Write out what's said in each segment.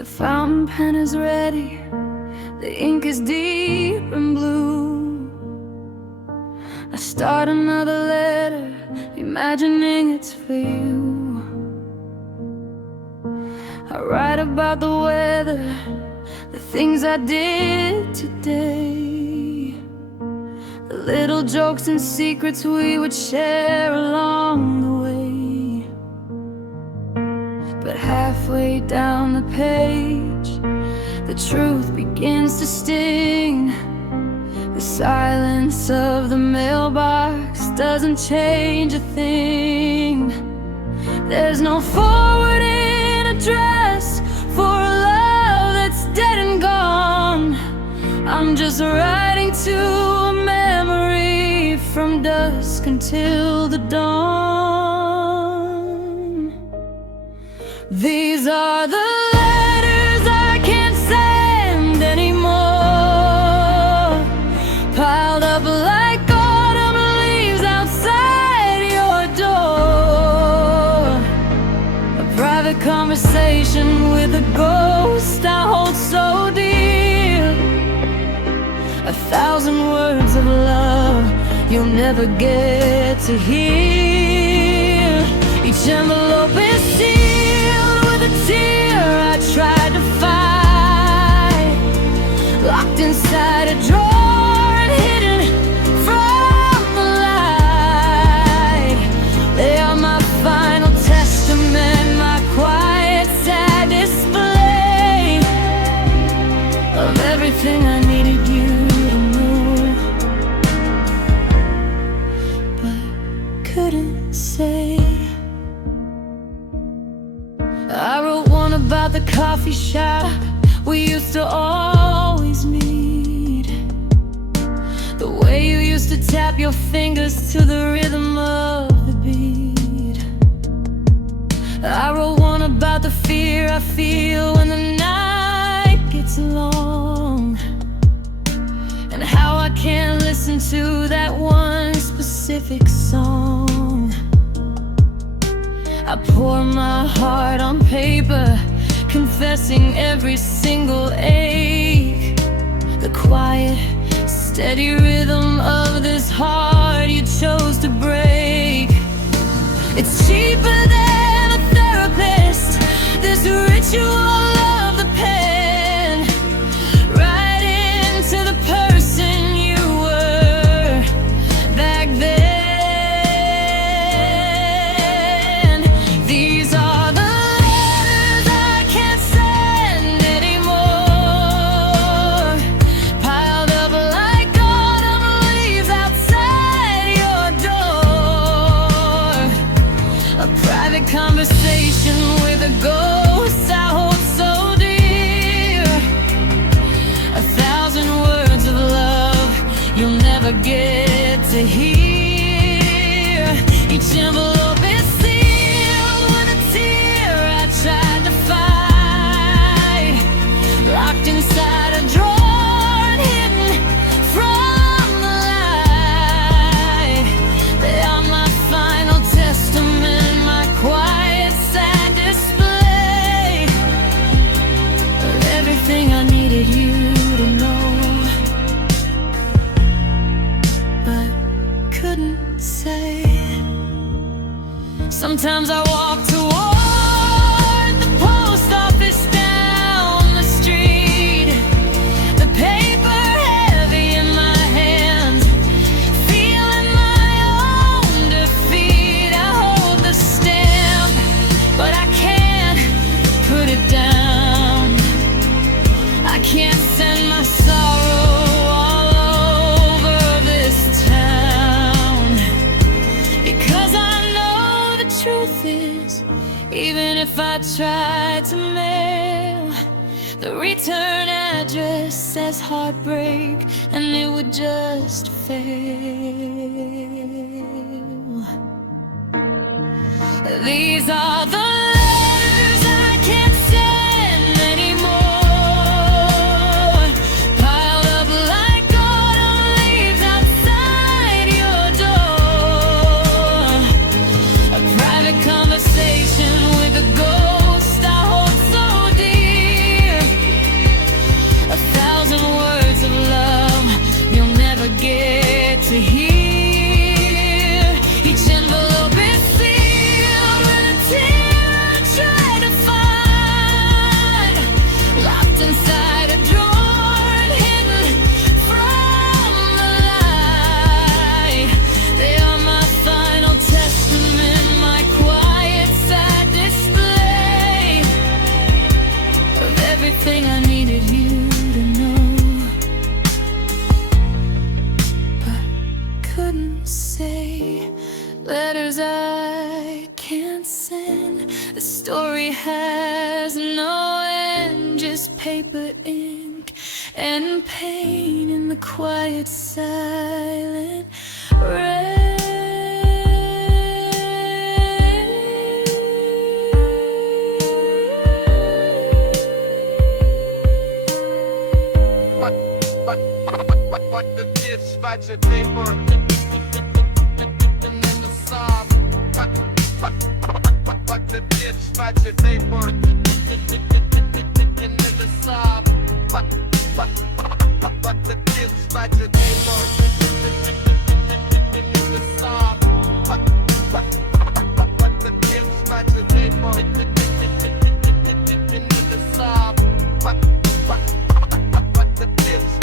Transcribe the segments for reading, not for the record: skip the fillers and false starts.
The fountain pen is ready, the ink is deep and blue. I start another letter, imagining it's for you. I write about the weather, the things I did today, the little jokes and secrets we would share along the way. But halfway down the page, the truth begins to sting. The silence of the mailbox doesn't change a thing. There's no forwarding address for a love that's dead and gone. I'm just writing to a memory from dusk until the dawn. These are the letters I can't send anymore, piled up like autumn leaves outside your door. A private conversation with a ghost I hold so dear. 1,000 words of love you'll never get to hear. Each envelope is sealed with a tear I tried to fight, locked inside a drawer and hidden from the light. They are my final testament, my quiet, sad display of everything I needed you to know, but couldn't say. I wrote one about the coffee shop we used to always meet, the way you used to tap your fingers to the rhythm of the beat. I wrote one about the fear I feel when the night gets long, and how I can't listen to that one specific song. I pour my heart on paper, confessing every single ache. The quiet, steady rhythm of this heart you chose to break. It's cheaper than a therapist, this ritual of the pen, right into the person you were back then. These are the letters I can't send anymore, piled up like autumn leaves outside your door. A private conversation with a ghost I hold so dear. 1,000 words of love you'll never get to hear. Each envelope is sealed with a tear I tried to fight, locked inside a drawer and hidden from the light. They are my final testament, my quiet, sad display of everything I needed you to know, but couldn't say. Sometimes I walk toward the post office down the street, the paper heavy in my hands, feeling my own defeat. I hold the stamp, but I can't put it down. I can't send my sorrow all over this town, because I know the truth is, even if I tried to mail, the return address says heartbreak, and it would just fail. These are the letters I can't send anymore, piled up like autumn leaves outside your door. A private conversation with a ghost I hold so dear. I can't send. The story has no end, just paper, ink, and pain in the quiet, silent rain. What the dispatch a paper and then the sob. What the dispatch a paper and then the sob. What the dispatch a paper and then the sob. What the dispatch a paper and then the sob. What the dispatch a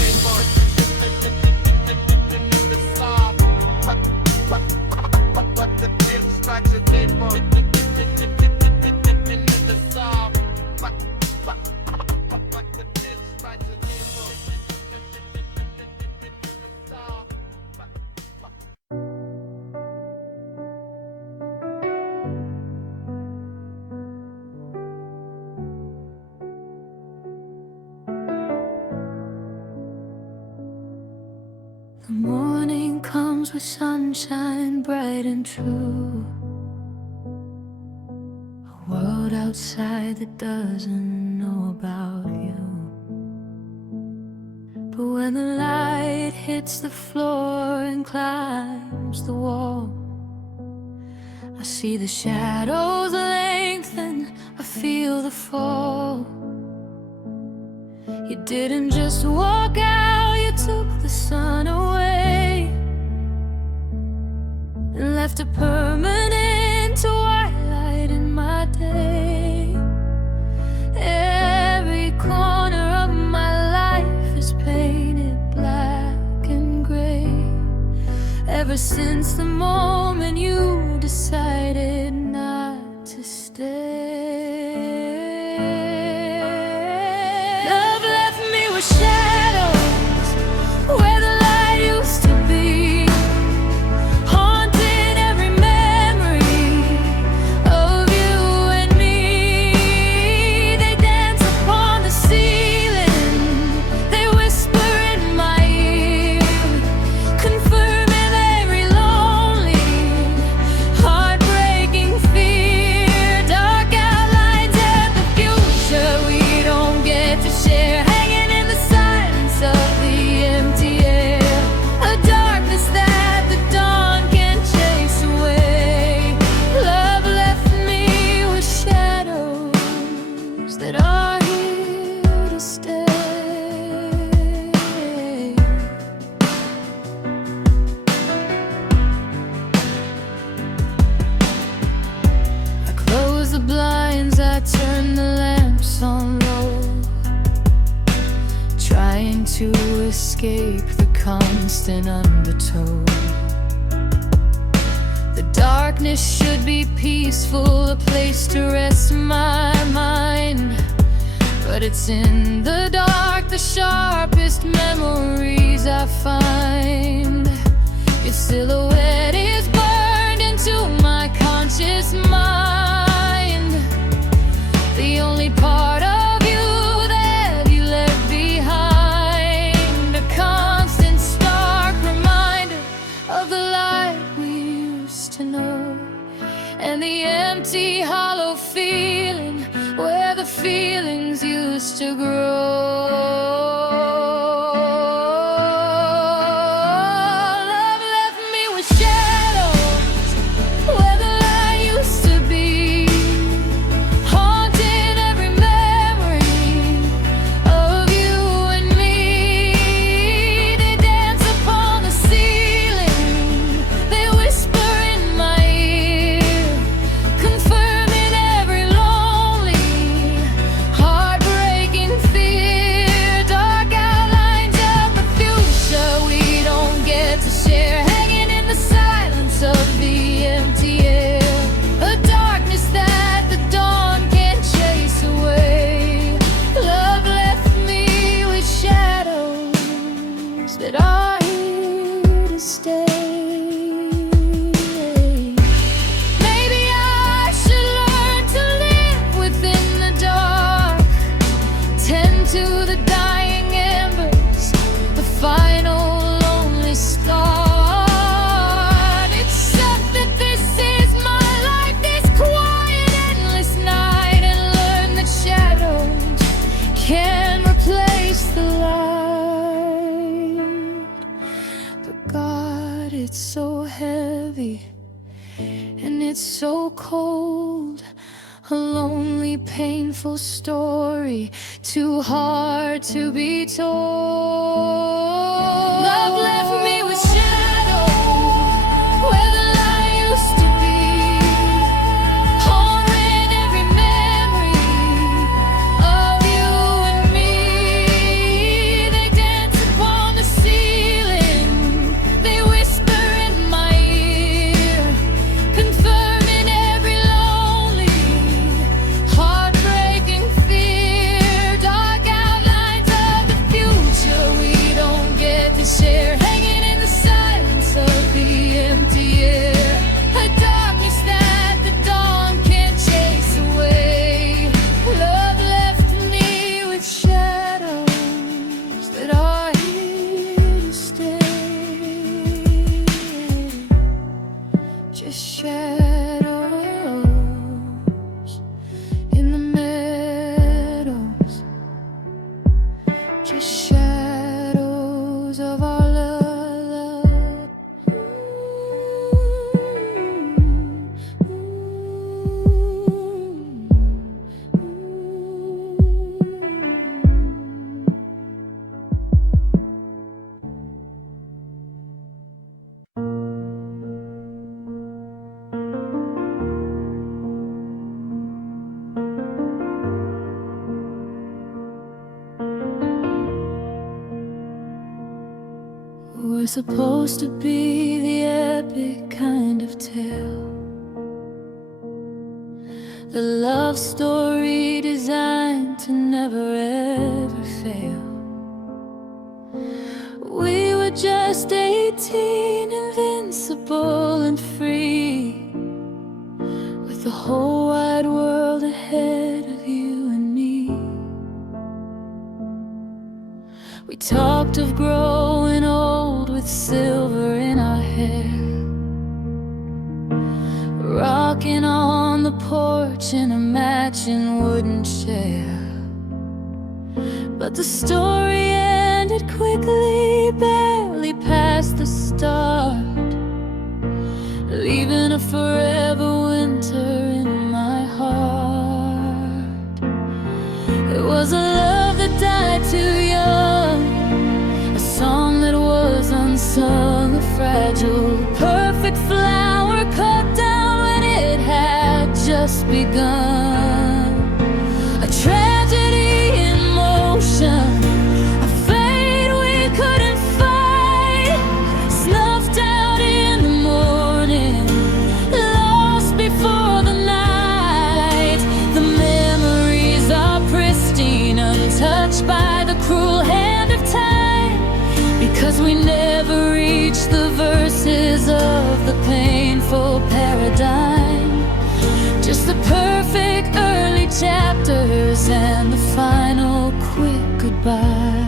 paper and then the sob. What the dispatch a paper and then the sob. What the dispatch a paper and the sob. The morning comes with sunshine bright and true, a world outside that doesn't know about you. But when the light hits the floor and climbs the wall, I see the shadows lengthen, I feel the fall. You didn't just walk out, you took the sun away and left a permanent twilight in my day. Every corner of my life is painted black and gray, ever since the moment you decided not to stay. Shadows where the light used to be, haunting every memory of you and me. They dance upon the ceiling, they whisper in my ear, confirming every lonely, heartbreaking fear. Dark outlines at the future we don't get to share, of the empty air, a darkness that the dawn can't chase away. Love left me with shadows that are here to stay. I close the blinds, I turn the lamps on low, trying to escape the constant undertow. The darkness should be peaceful, a place to rest my mind, but it's in the dark the sharpest memories I find. Your silhouette is burned into my conscious mind, the only part of and the empty, hollow feeling where the feelings used to grow. Love left me with shadows where the light used to be, haunting every memory of you and me. They dance upon the ceiling, they whisper in my ear, confirming every lonely, heartbreaking fear. Dark out it's so cold. A lonely, painful story, too hard to be told. Love left me with shadows where the light used to be, haunting every memory of you and me. They dance upon the ceiling, they whisper in my ear, confirming every lonely, heartbreaking fear. Dark outlines of the future we don't get to share, hanging in the silence of the empty air. A darkness that the dawn can't chase away. Love left me with shadows that are here to stay. Just shadows in the meadows, just shadows of our love. We're supposed to be the epic kind of tale, the love story designed to never ever fail. We were just 18, invincible and free, with the whole wide world ahead of you and me. We talked of growing old with silver in our hair, rocking on the porch in a matching wooden chair. But the story ended quickly, barely past the start, leaving a forever winter in my heart. It was a love that died too young, a song that was unsung, a fragile, perfect flower cut down when it had just begun. A tragedy in motion, a fate we couldn't fight, snuffed out in the morning, lost before the night. The memories are pristine, untouched by the cruel hand of time, because we never reached the verses of the painful paradigm. Just the perfect early chapters and the final quick goodbye.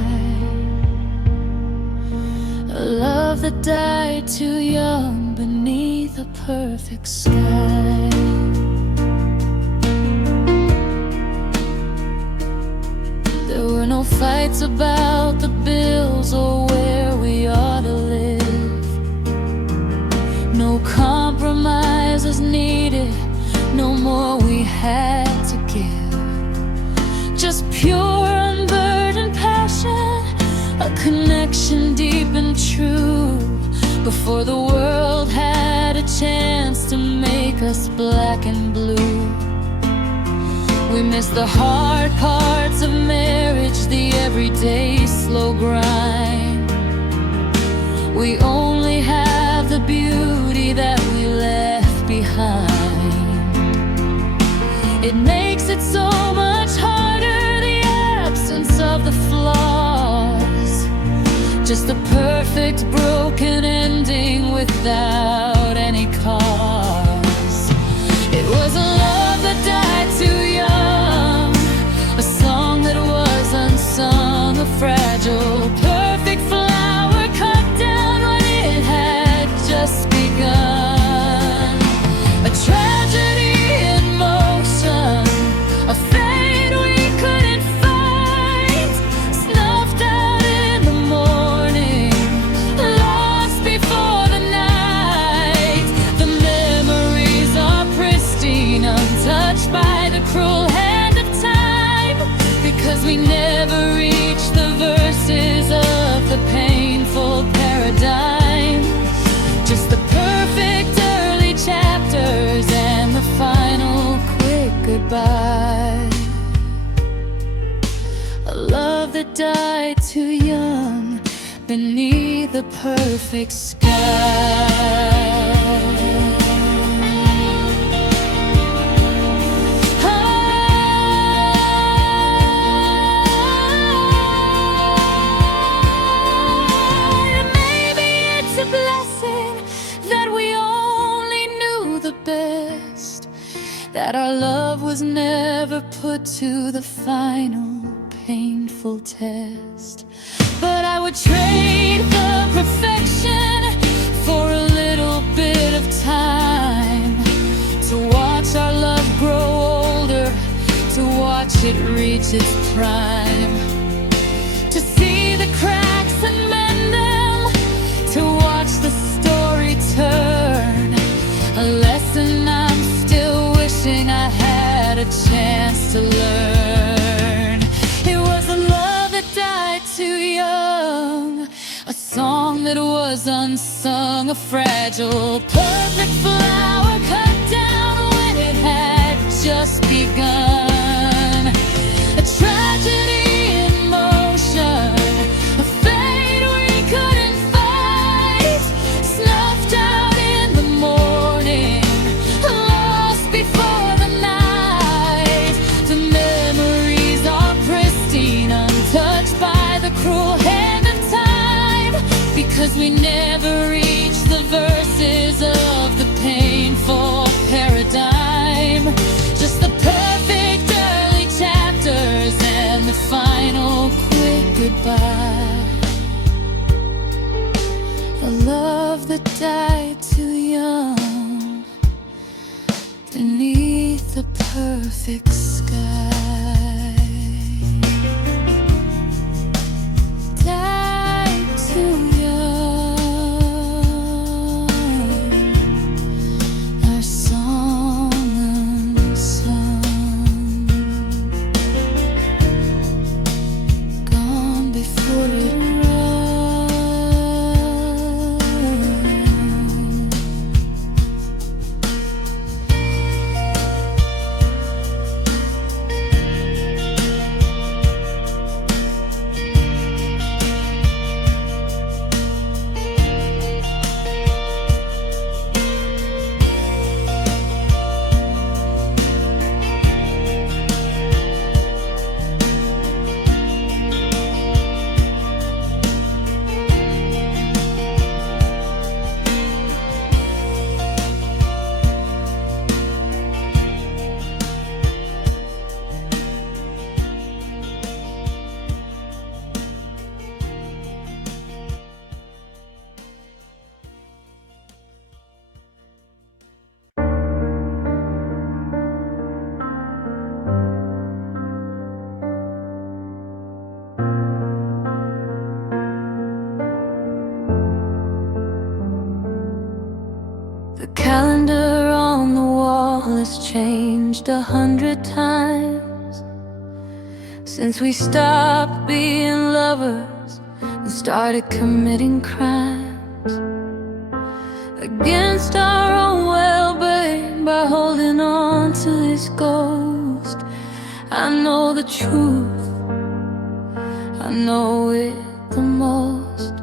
A love that died too young beneath a perfect sky. There were no fights about the bills or where we ought to live, no compromises needed, no more we had to give. Just pure unburdened passion, a connection deep and true, before the world had a chance to make us black and blue. We miss the hard parts of marriage, the everyday slow grind. We only have the beauty that we left behind. It makes it so much harder, the absence of the flaws, just a perfect broken ending without any cause. It was a love that died too young, a song that was unsung, a fragile, perfect flower cut down when it had just begun. A tragedy in motion, a fate we couldn't fight, snuffed out in the morning, lost before the night. died too young beneath the perfect sky. That our love was never put to the final painful test. But I would trade the perfection for a little bit of time, to watch our love grow older, to watch it reach its prime, to see the cracks and mend them, to watch the story turn. A lesson I'm still wishing I had a chance to learn. It was a love that died too young, a song that was unsung, a fragile, perfect flower cut down when it had just begun. A tragedy in motion, a fate we couldn't fight, snuffed out in the morning, lost before the night. The memories are pristine, untouched by the cruel hand of time, because we never reached the verses of the painful paradigm. Just the perfect early chapters and the final quick goodbye. A love that died too young beneath the perfect sky. Died too young, our song unsung, gone before it run. The calendar on the wall has changed 100 times since we stopped being lovers and started committing crimes against our own well-being by holding on to this ghost. I know the truth, I know it the most,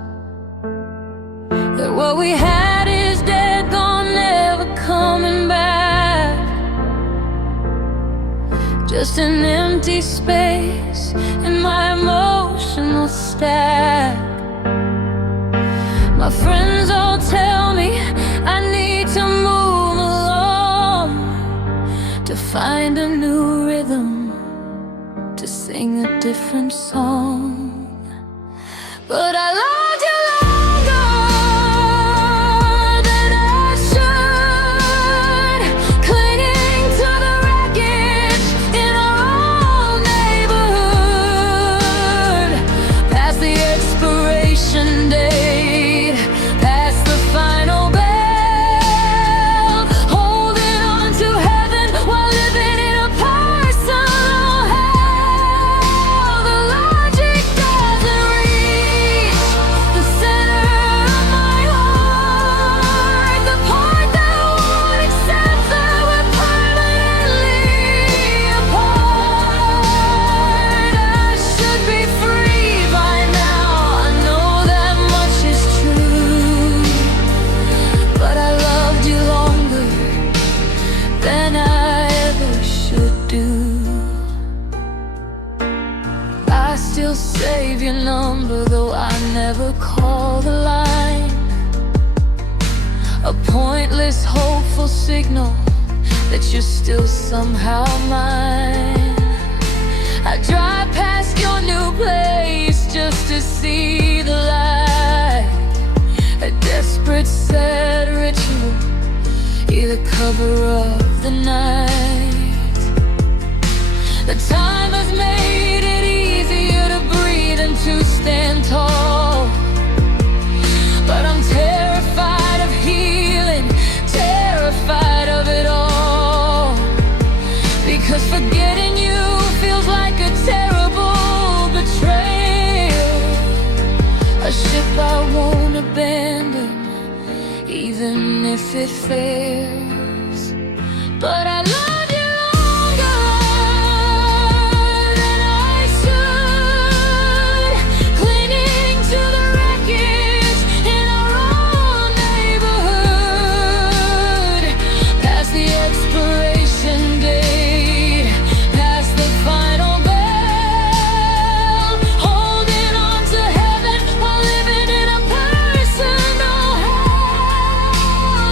that what we had is dead, gone, never coming back. Just an empty space in my emotional stack. My friends all tell me I need to move along, to find a new rhythm, to sing a different song. But I loved you longer than I should, clinging to the wreckage in our old neighborhood, past the expiration date, past the final bell, holding on to heaven while living in a personal hell. The logic doesn't reach your number, though I never call the line. A pointless, hopeful signal that you're still somehow mine. I drive past your new place just to see the light. A desperate, sad ritual, you're the cover of the night. The time has made it easier to breathe and to stand tall, but I'm terrified of healing, terrified of it all. Because forgetting you feels like a terrible betrayal, a ship I won't abandon, even if it fails. But I love you longer than I should, clinging to the wreckage in our own neighborhood, past the expiration date, past the final bell, holding on to heaven while living in a personal hell.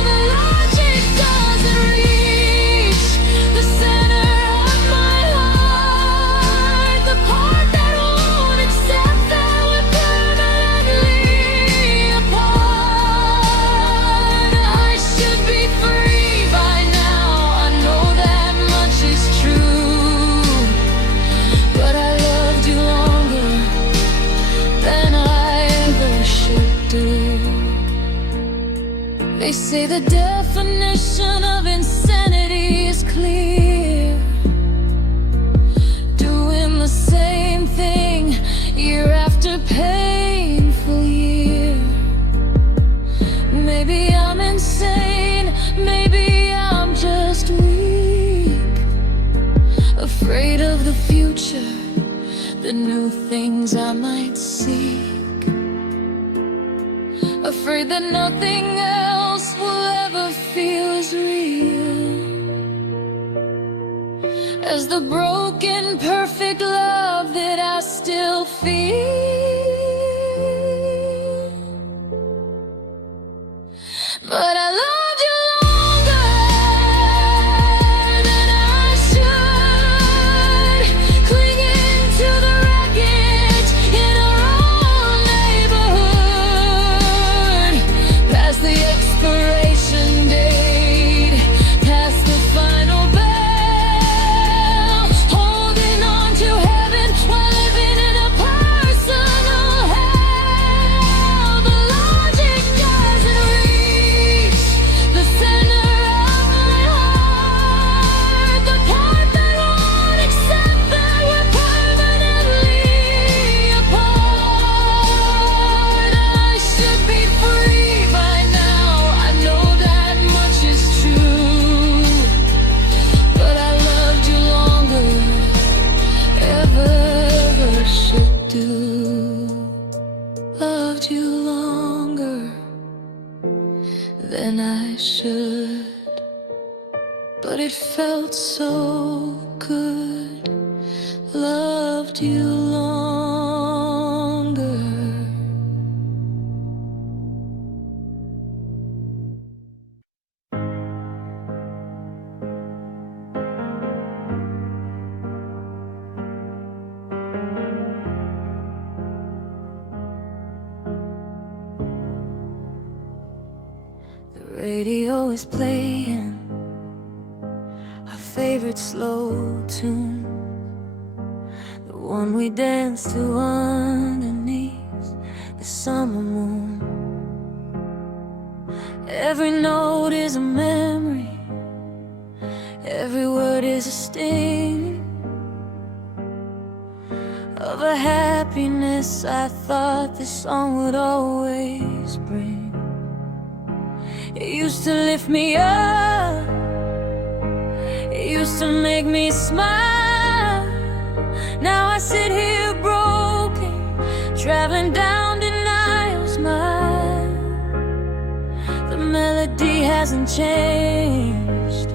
The logic doesn't reach the center of my heart, the part that won't accept that we're permanently apart. I should be free by now, I know that much is true, but I loved you longer than I ever should do. They say the definition of insanity is clear, doing the same thing year after painful year. Maybe I'm insane, maybe I'm just weak, afraid of the future, the new things I might seek, afraid that nothing else will ever feel as real as the broken, perfect love that I still feel. But I loved you longer than I should, clinging to the wreckage in our own neighborhood, past the expiration date, past the final bell, holding on to heaven while living in a personal hell. The logic doesn't reach the center of my heart, the part that won't accept that we're permanently apart. I should be free by now, I know that much is true, but I loved you longer ever should do. Loved you longer than I should, but it felt so good. Loved you longer. The radio is playing our favorite slow tune, the one we danced to underneath the summer moon. Every note is a memory, every word is a sting of a happiness I thought this song would always bring. It used to lift me up, it used to make me smile. Now I sit here broken, traveling down denial's mile. The melody hasn't changed,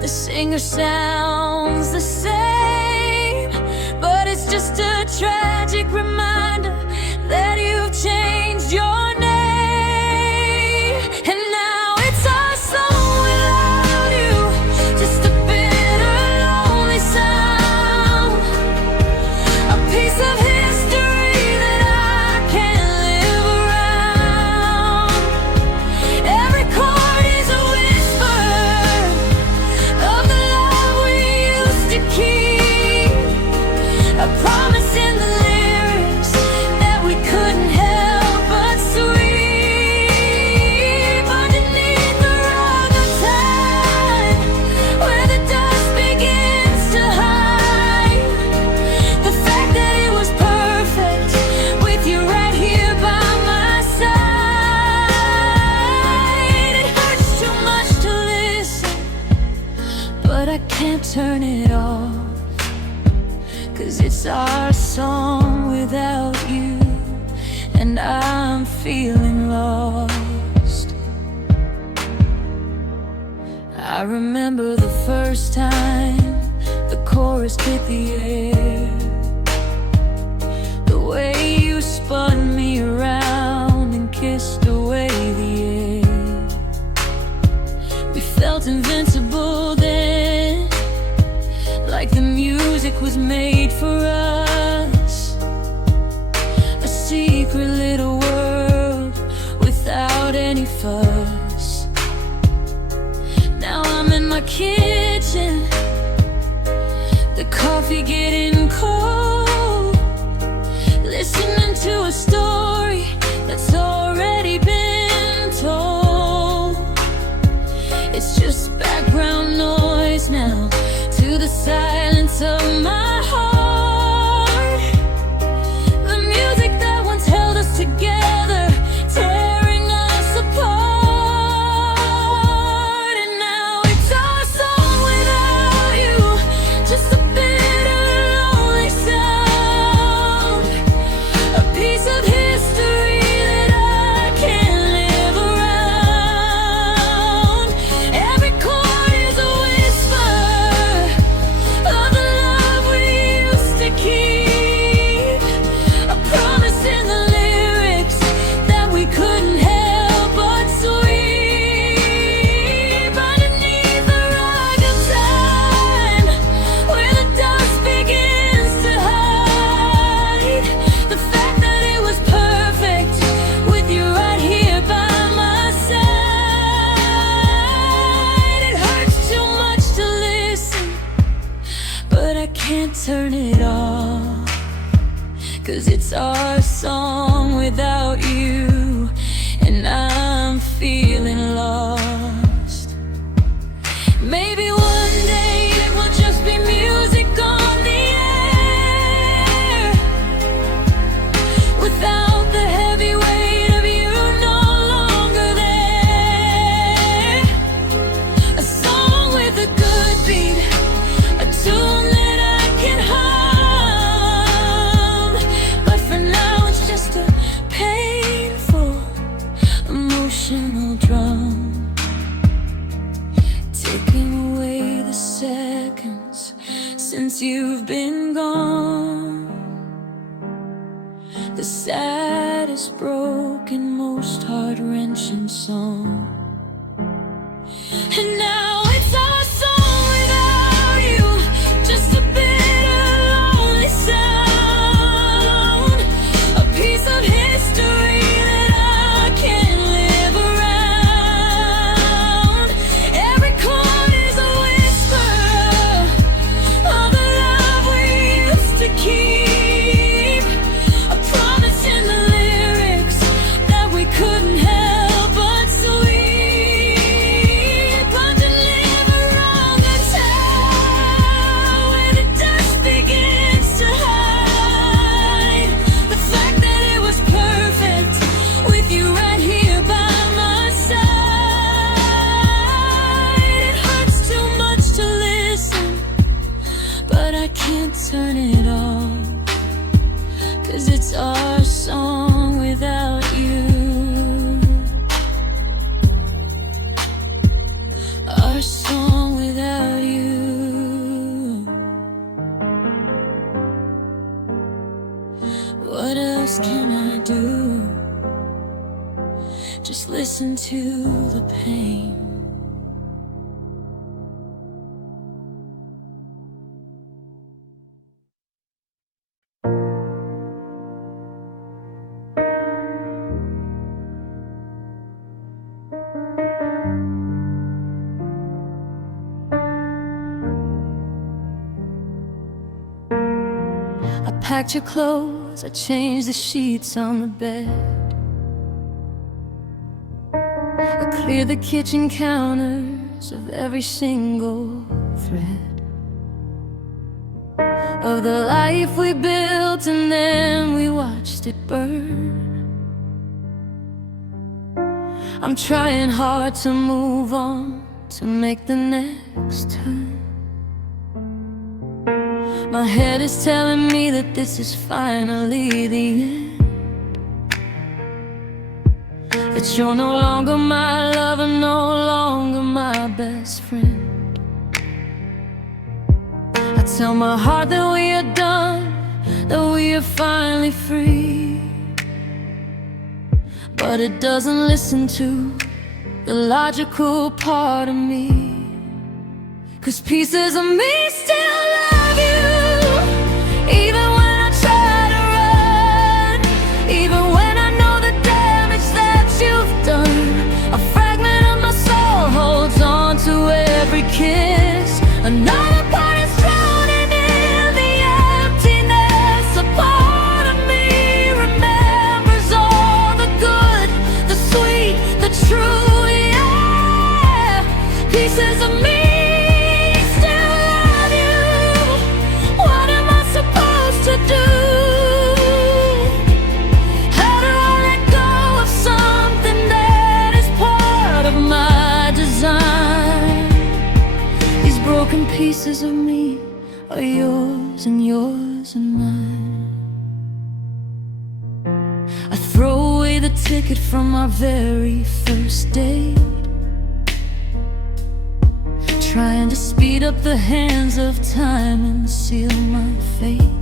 the singer sounds the same, but it's just a tragic reminder but I can't turn it off. 'Cause it's our song without you, and I'm feeling lost. I remember the first time the chorus hit the air, the way you spun me around and kissed away the air. We felt invincible then, like the music was made for us. A secret little world without any fuss. Now I'm in my kitchen, the coffee getting cold, listening to a story that's already been told. It's just background noise now to the silence of my heart. The music that once held us together, tearing us apart. And now it's our song without you, just a bitter, lonely sound, a piece of history that I can't live around. Every chord is a whisper of the love we used to keep, a promise in the lyrics that we couldn't help but sweep. Underneath the rug of time, where the dust begins to hide, the fact that it was perfect with you right here by my side. It hurts too much to listen, but I can't turn it off. 'Cause it's our song without you, and I'm feeling lost. Maybe one day it will just be music on the air, without the heavy weight of you no longer there. A song with a good beat, a tune that I can hum. But for now it's just a painful, emotional drum, taking away the seconds since you've been gone. The saddest, broken, most heart-wrenching song. And now it's our song without you, just a bitter, lonely sound, a piece of history that I can't live around. Every chord is a whisper of the love we used to keep, a promise in the lyrics that we couldn't help but sweep. Underneath the rug of time, where the dust begins to hide, the fact that it was perfect with you right here by my side. It hurts too much to listen, but I can't turn it off. 'Cause it's our song without you, our song without you. What else can I do? Just listen to the pain. I packed your clothes, I changed the sheets on the bed. I cleared the kitchen counters of every single thread of the life we built, and then we watched it burn. I'm trying hard to move on, to make the next turn. My head is telling me that this is finally the end, that you're no longer my lover, no longer my best friend. I tell my heart that we are done, that we are finally free, but it doesn't listen to the logical part of me. 'Cause pieces of me still love you, even when I try to run, even when I know the damage that you've done. A fragment of my soul holds on to every kiss. Another part is drowning in the emptiness. A part of me remembers all the good, the sweet, the true, yeah. Pieces of me still love you. What am I supposed to do? How do I let go of something that is part of my design? These broken pieces of me are yours and yours and mine. I throw away the ticket from our very first date, trying to speed up the hands of time and seal my fate.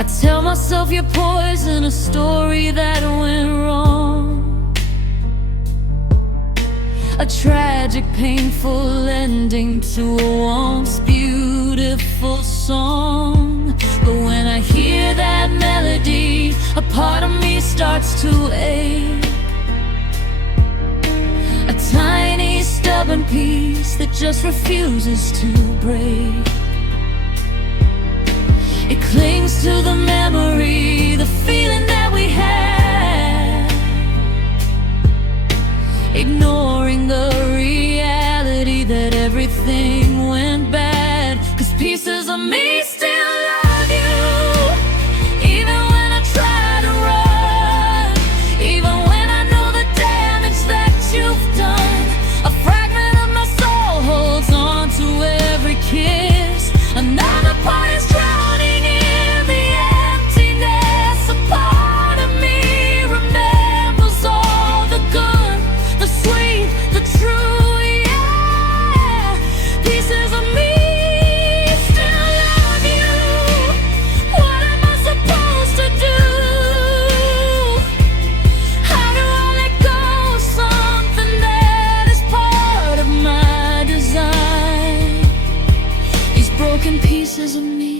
I tell myself you're poison, a story that went wrong, a tragic, painful ending to a once beautiful song. But when I hear that melody, a part of me starts to ache. A tiny, stubborn piece that just refuses to break. It clings to the memory, the feeling that we had, ignoring the reality that everything went bad. 'Cause pieces of me still love you, even when I try to run, even when I know the damage that you've done. A fragment of my soul holds on to every kiss. Another part is drowning in the emptiness. A part of me remembers all the good, the sweet, the true, yeah. Pieces of me still love you. What am I supposed to do? How do I let go of something that is part of my design? These broken pieces of me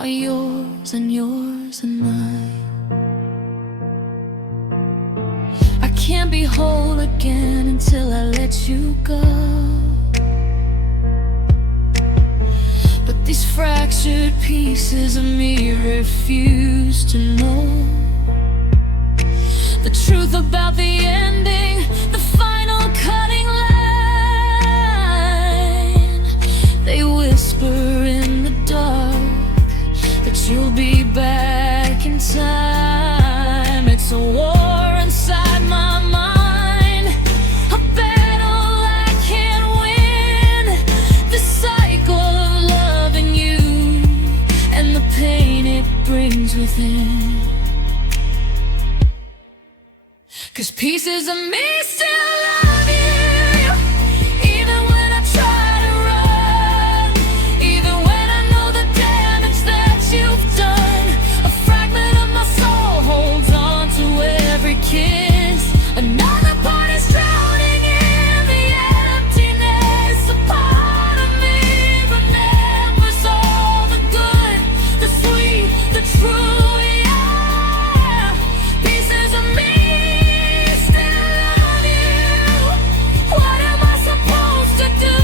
are yours and yours and mine. I can't be whole again until I let you go, but these fractured pieces of me refuse to know the truth about the ending, the final cutting line. They whisper in the dark that you'll be back in time. It's a war inside my mind, a battle I can't win. The cycle of loving you and the pain it brings within. 'Cause pieces of me still love you, even when I try to run, even when I know the damage that you've done. A fragment of my soul holds on to every kiss. Another part is drowning in the emptiness. A part of me remembers all the good, the sweet, the true, yeah. Pieces of me still love you. What am I supposed to do?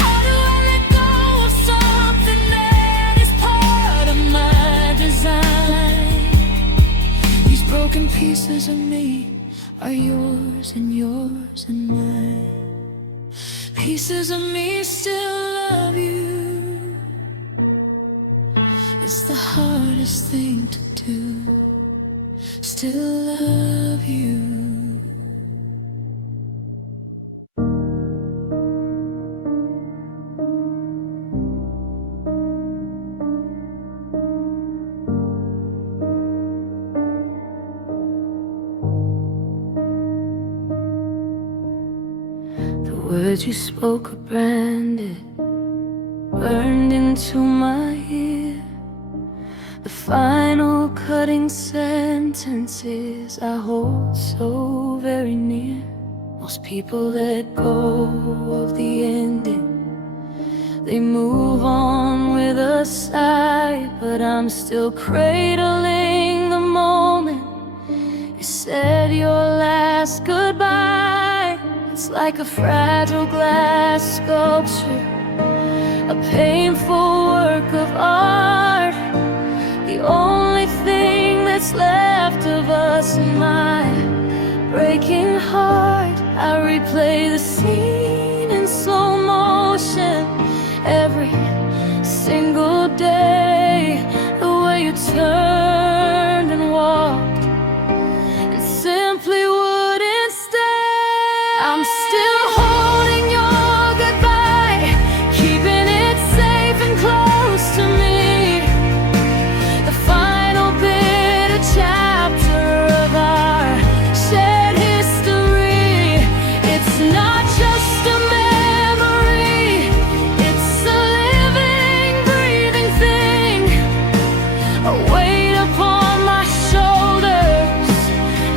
How do I let go of something that is part of my design? These broken pieces of me are yours and yours and mine. Pieces of me still love you. It's the hardest thing to do, still love you. words you spoke are branded, burned into my ear. The final cutting sentences I hold so very near. Most people let go of the ending, they move on with a sigh, but I'm still cradling the moment you said your last goodbye. It's like a fragile glass sculpture, a painful work of art. The only thing that's left of us in my breaking heart. I replay the scene in slow motion every single day. The way you turned and walked and simply wouldn't stay. I'm still holding your goodbye, keeping it safe and close to me. The final bitter chapter of our shared history. It's not just a memory, it's a living, breathing thing. A weight upon my shoulders,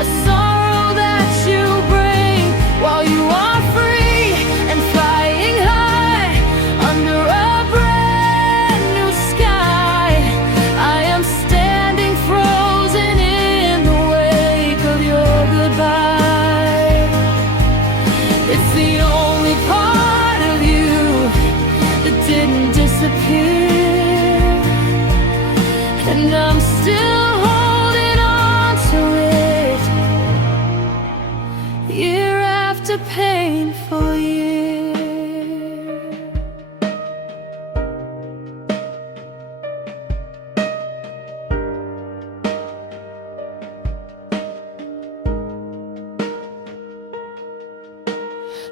a sorrow that you bring while you are free and flying high under a brand new sky. I am standing frozen in the wake of your goodbye. It's the only part of you that didn't disappear, and I'm still holding on to it, year after painful year.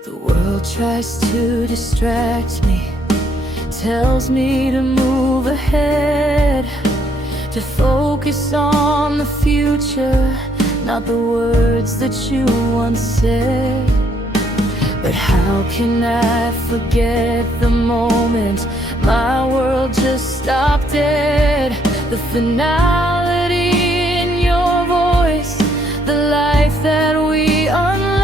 The world tries to distract me, tells me to move ahead, to focus on the future, not the words that you once said. But how can I forget the moment my world just stopped dead? The finality in your voice, the life that we unled.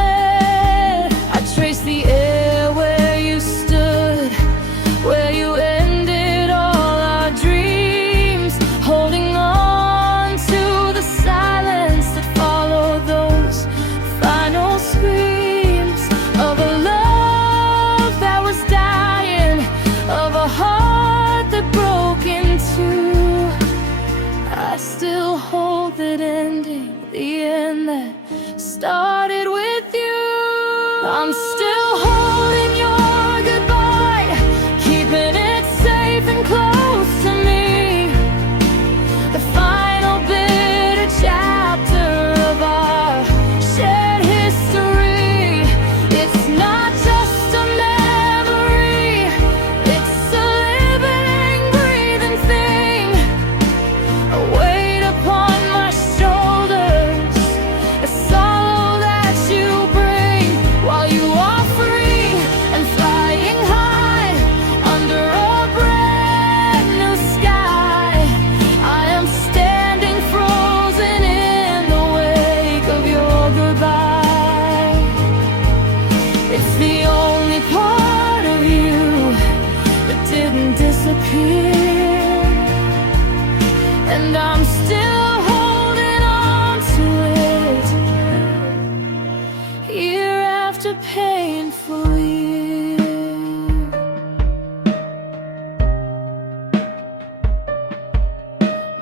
I trace the air where you stood, where you ended all our dreams, holding on to the silence that followed those final screams of a love that was dying, of a heart that broke in two. I still hold that ending, the end that started with you. I'm still holding your goodbye, keeping it safe and close to me. The final bitter chapter of our shared history. It's not just a memory, it's a living, breathing thing. A weight upon my shoulders, a sorrow that you bring while you are free and flying high under a brand new sky. I am standing frozen in the wake of your goodbye. It's the only part of you that didn't disappear, and I'm still holding on to it, year after painful year.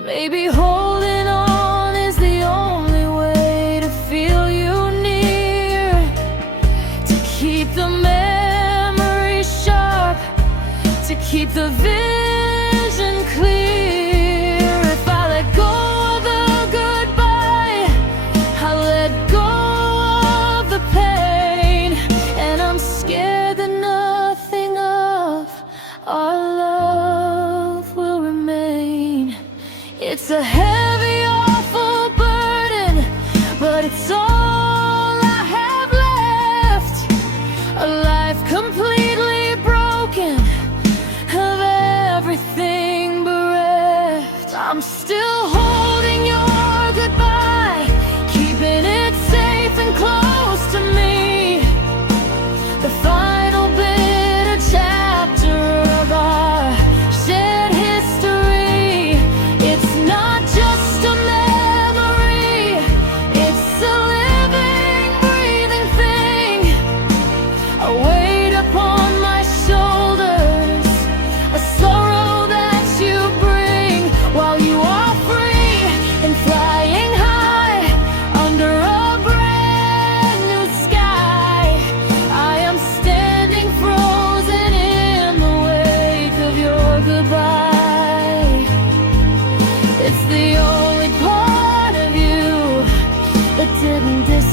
Maybe holding on is the only way to feel you near, to keep the memory sharp, to keep the vision clear. If I let go of the goodbye, I let go of the pain, and I'm scared that nothing of our love will remain. It's a heavy, awful burden, but it's all I have left. A life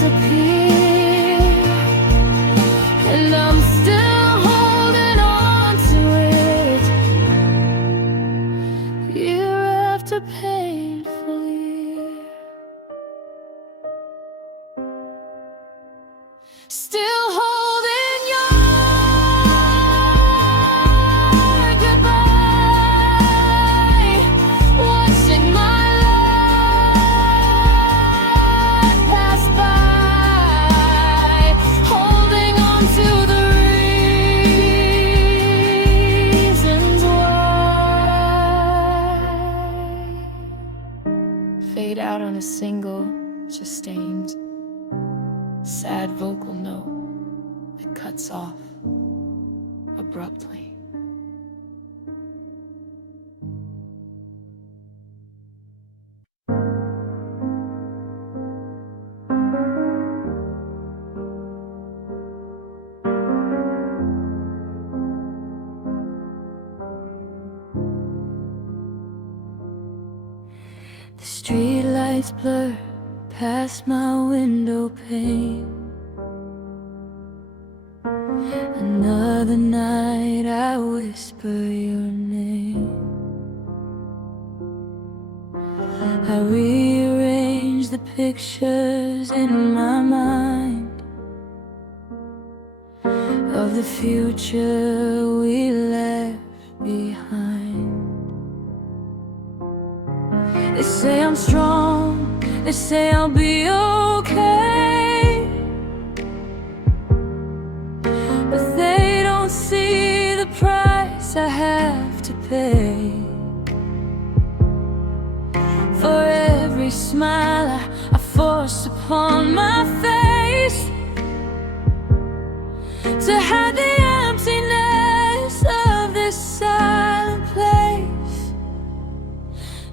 disappear, and I'm still holding on to it, year after painful year. Still holding your goodbye, watching my life pass by, holding on to the reasons why. Fade out on a single, sustained, sad vocal note that cuts off abruptly. The streetlights blur past my window pane. Another night I whisper your name. I rearrange the pictures in my mind of the future we left behind. They say I'm strong, they say I'll be okay, but they don't see the price I have to pay. For every smile I force upon my face, to hide the emptiness of this silent place.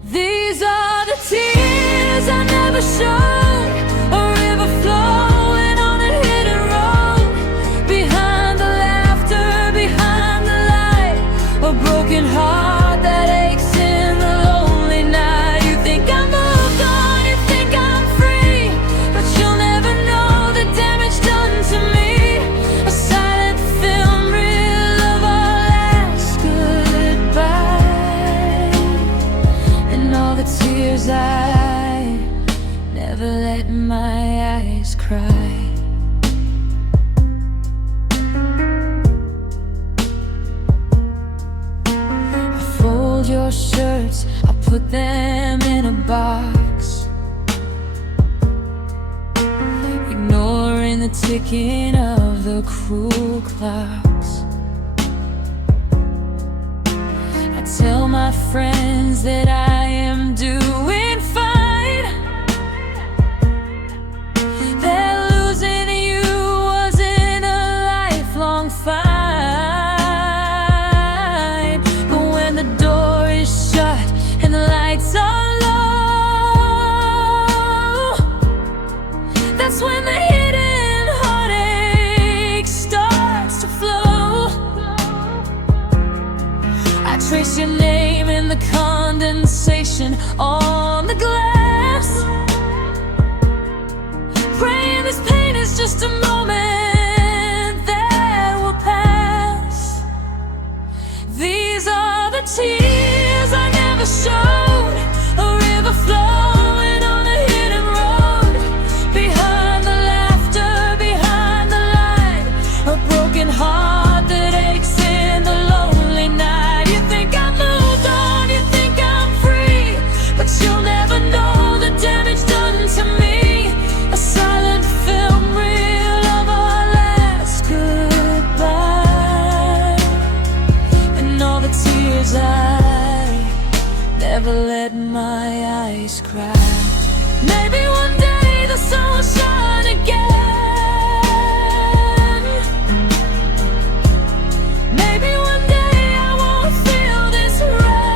These are the tears I never showed, a river flowing on a hidden road. Behind the laughter, behind the light, a broken heart that aches in the lonely night. You think I moved on, you think I'm free, but you'll never know the damage done to me. A silent film reel of our last goodbye, and all the tears I never let my eyes cry. I fold your shirts, I put them in a box, ignoring the ticking of the cruel clocks. I tell my friends that I am doing fine, that losing you wasn't a lifelong fight. But when the door is shut and the lights are low, that's when the hidden heartache starts to flow. I trace your name in the condensation on the glass, praying this pain is just a moment that will pass. These are the tears I never showed, a river flowing on a hidden road. Behind the laughter, behind the light, a broken heart that aches in the lonely night. You think I moved on, you think I'm free, but you'll never know the damage done to me. A silent film reel of our last goodbye, and all the tears I never let my eyes cry. Maybe one day the sun will shine again. Maybe one day I won't feel this rain,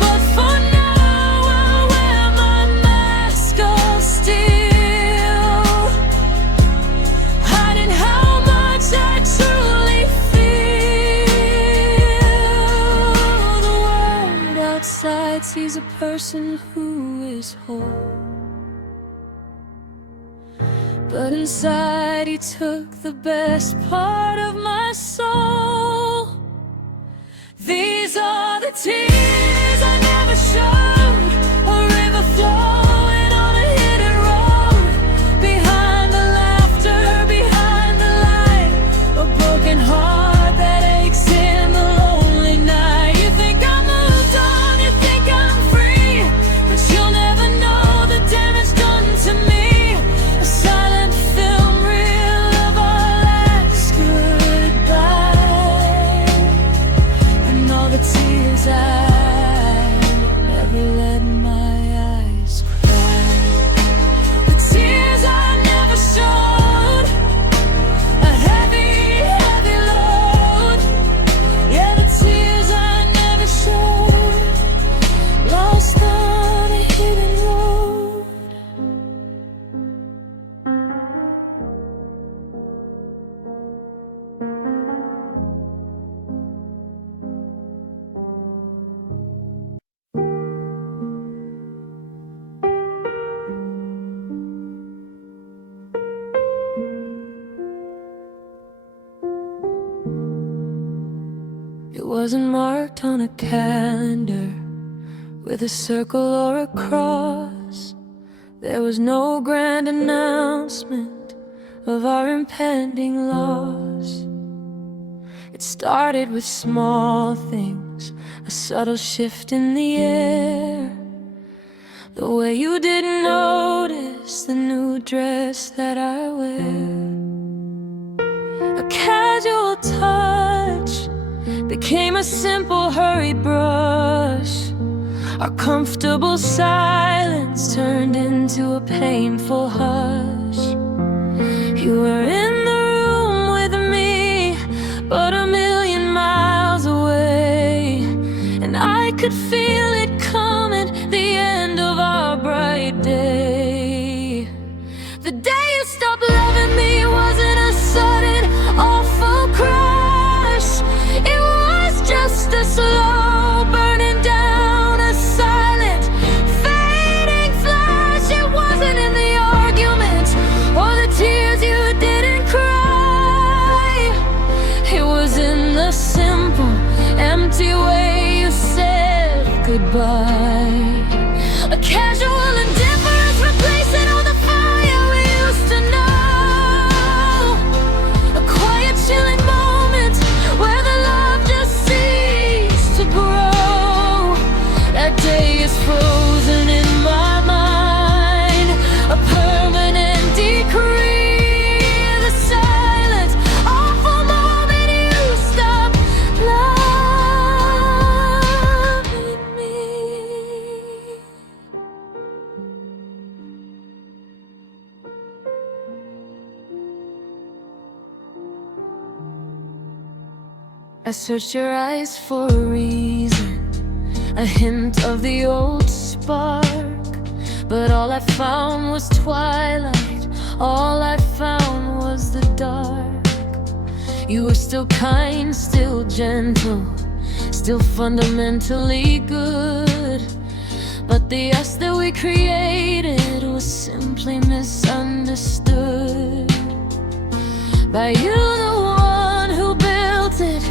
but for now I'll wear my mask of steel, hiding how much I truly feel. The world outside sees a person who is his whole. But inside he took the best part of my soul. These are the tears I never showed, a river flowing on a hidden road. Behind the laughter, behind the light, a broken heart that aches in the lonely night. You think I moved on, you think I'm free, but you'll never know the damage done to me. A silent film reel of our last goodbye, and all the tears I never let my eyes cry. The tears I never showed, a heavy, heavy load. Yeah, the tears I never showed, lost on a hidden road. It wasn't marked on a calendar with a circle or a cross. There was no grand announcement of our impending loss. It started with small things, a subtle shift in the air, the way you didn't notice the new dress that I wear. A casual touch became a simple hurried brush. Our comfortable silence turned into a painful hush. You were in the room with me, but a million miles away, and I could feel it coming, the end of our bright day. The day you stopped loving me wasn't a sudden, awful crash. It was just a slow burning down, a silent, fading flash. It wasn't in the argument or the tears you didn't cry. It was in the simple, empty way you said goodbye. A casual indifference replacing all the fire we used to know. A quiet, chilling moment where the love just ceased to grow. That day is frozen in my mind, a permanent decree. The silent, awful moment you stopped loving me. I searched your eyes for a reason, a hint of the old spark, but all I found was twilight, all I found was the dark. You were still kind, still gentle, still fundamentally good, but the us that we created was simply misunderstood by you, the one who built it,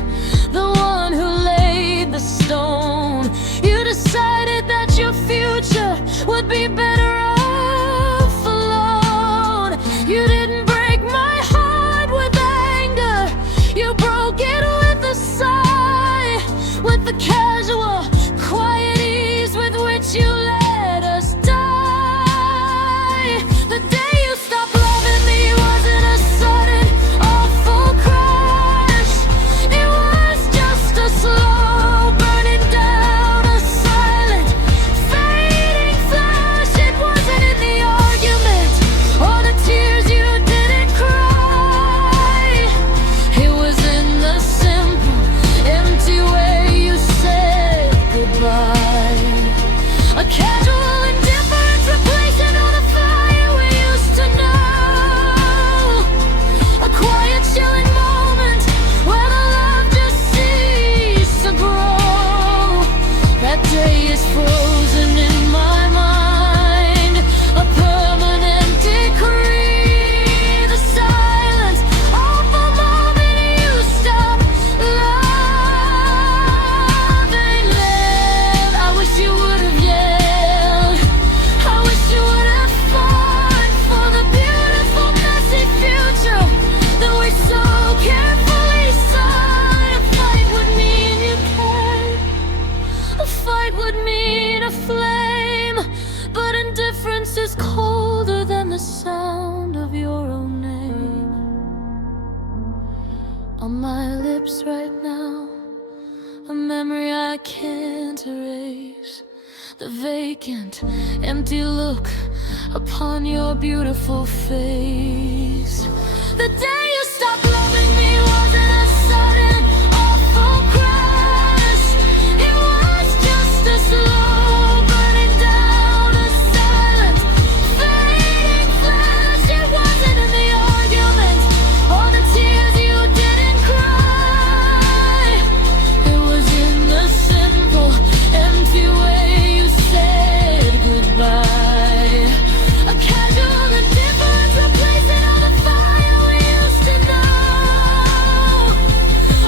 the one who laid the stone. You decided that your future would be better off alone. You didn't break my heart with anger, you broke it with a sigh, with the casual, quiet ease with which you let us die. The day you stopped loving me wasn't a sudden, awful lips right now, a memory I can't erase. The vacant, empty look upon your beautiful face. The day you stopped loving me wasn't a sudden, awful crash. It was just a slow burning down, a silent, fading flash. It wasn't in the arguments or the tears you didn't cry. It was in the simple, empty way you said goodbye. A casual indifference replacing all the fire we used to know.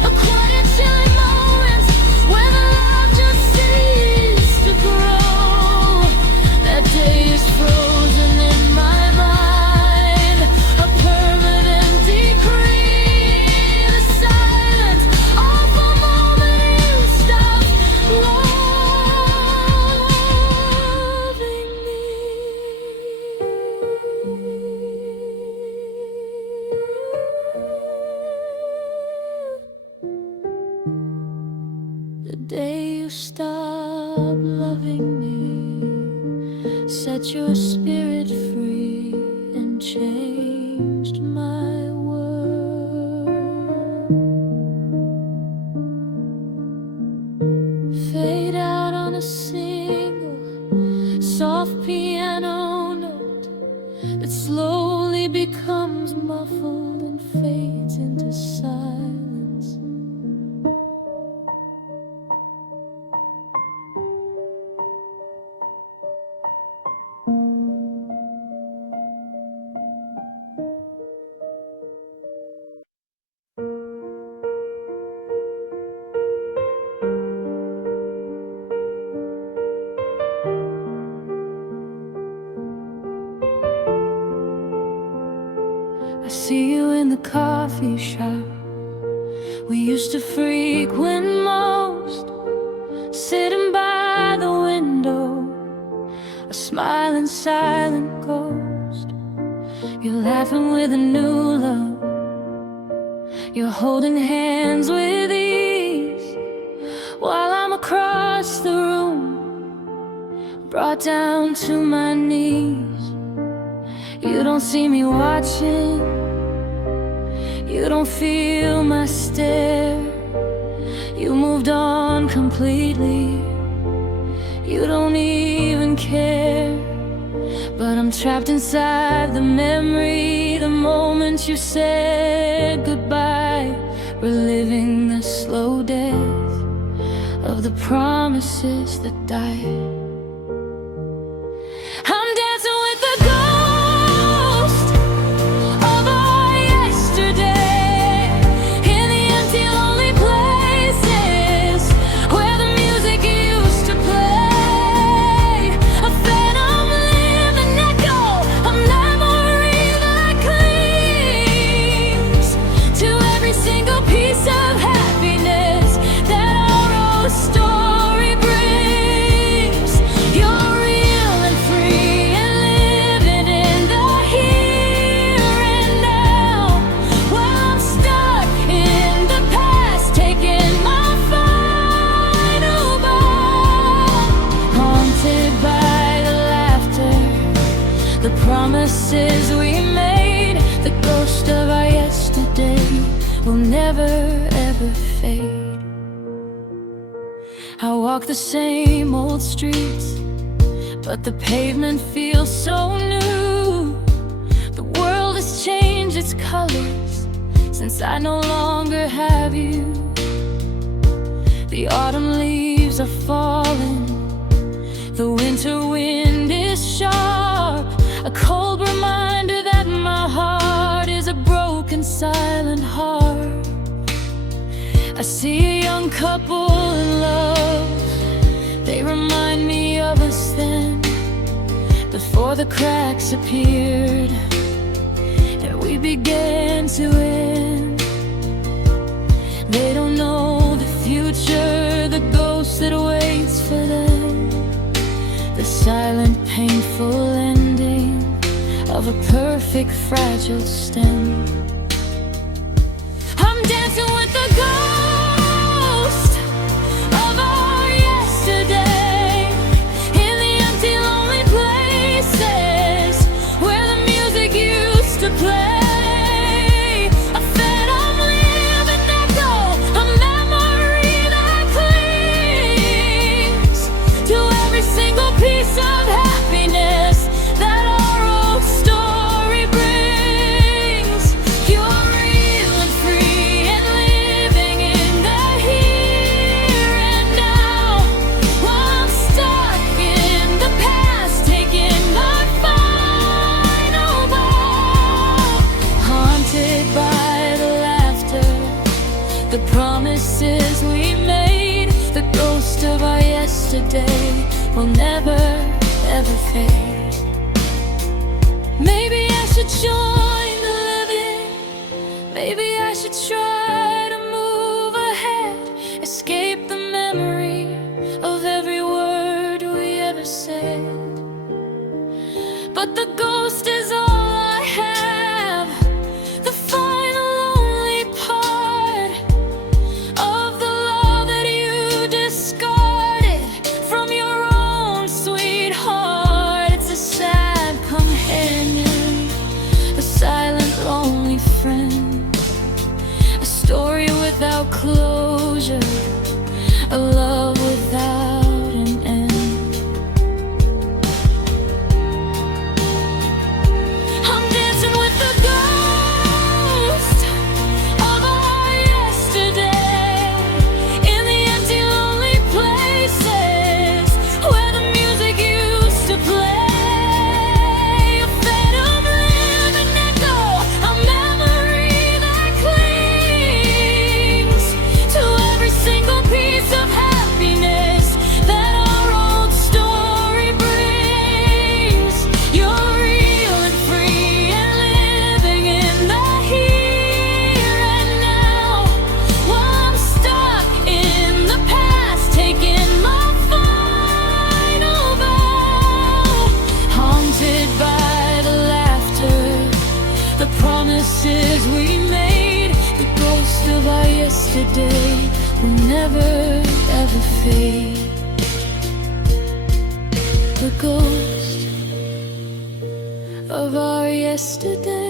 A quiet, chilling moments when the love just ceased to grow. That day is frozen in my mind, a permanent decree. The silent, awful moment you stopped loving me. The day you stopped loving me set your spirit free and changed my world. Fade out on a single soft piano note that slowly becomes muffled and fades into silence. I see you in the coffee shop we used to frequent most, sitting by the window, a smiling silent ghost. You're laughing with a new love, you're holding hands with ease, while I'm across the room, brought down to my knees. You don't see me watching, you don't feel my stare. You moved on completely, you don't even care. But I'm trapped inside the memory, the moment you said goodbye, reliving the slow death of the promises that died. I'm dancing with the ghost of our yesterday, in the empty, lonely places where the music used to play. A phantom living echo, a memory that clings to every single piece of happiness that our old story brings. You're real and free and living in the here and now, while I'm stuck in the past, taking my final bow. Haunted by the laughter, the promises we made, the ghost of our yesterday will never ever fade. I walk the same old streets, but the pavement feels so new. The world has changed its colors since I no longer have you. The autumn leaves are falling, the winter wind is sharp, a cold reminder that my heart is a broken, silent heart. I see a young couple in love, they remind me of us then, before the cracks appeared and we began to end. They don't know the future, the ghost that waits for them, the silent, painful ending of a perfect, fragile stem. I'm dead. dancing with the ghost of our yesterday in the empty, lonely places where the music used to play. A phantom living echo, a memory that clings to every single piece of happiness that our old story brings. You're real and free and living in the here and now. While I'm stuck in the past, taking my final bow. Haunted by the laughter, the promises we made, the ghost of our yesterday will never, ever fade. Maybe I should join the living. Maybe I should try to move ahead, escape the memory of every word we ever said. But the ghost is all I have, the final lonely part of the love that you discarded from your own sweetheart. It's a sad companion, a silent, lonely friend, a story without closure, a love without an end. I'm dancing with the ghost of our yesterday in the empty, lonely places where the music used to play. A phantom living echo, a memory that clings to every single piece of happiness that our old story brings. You're real and free and living in the here and now. While I'm stuck in the past, taking my final bow. Haunted by the laughter, the promises we made, the ghost of our yesterday will never, ever fade. The ghost of our yesterday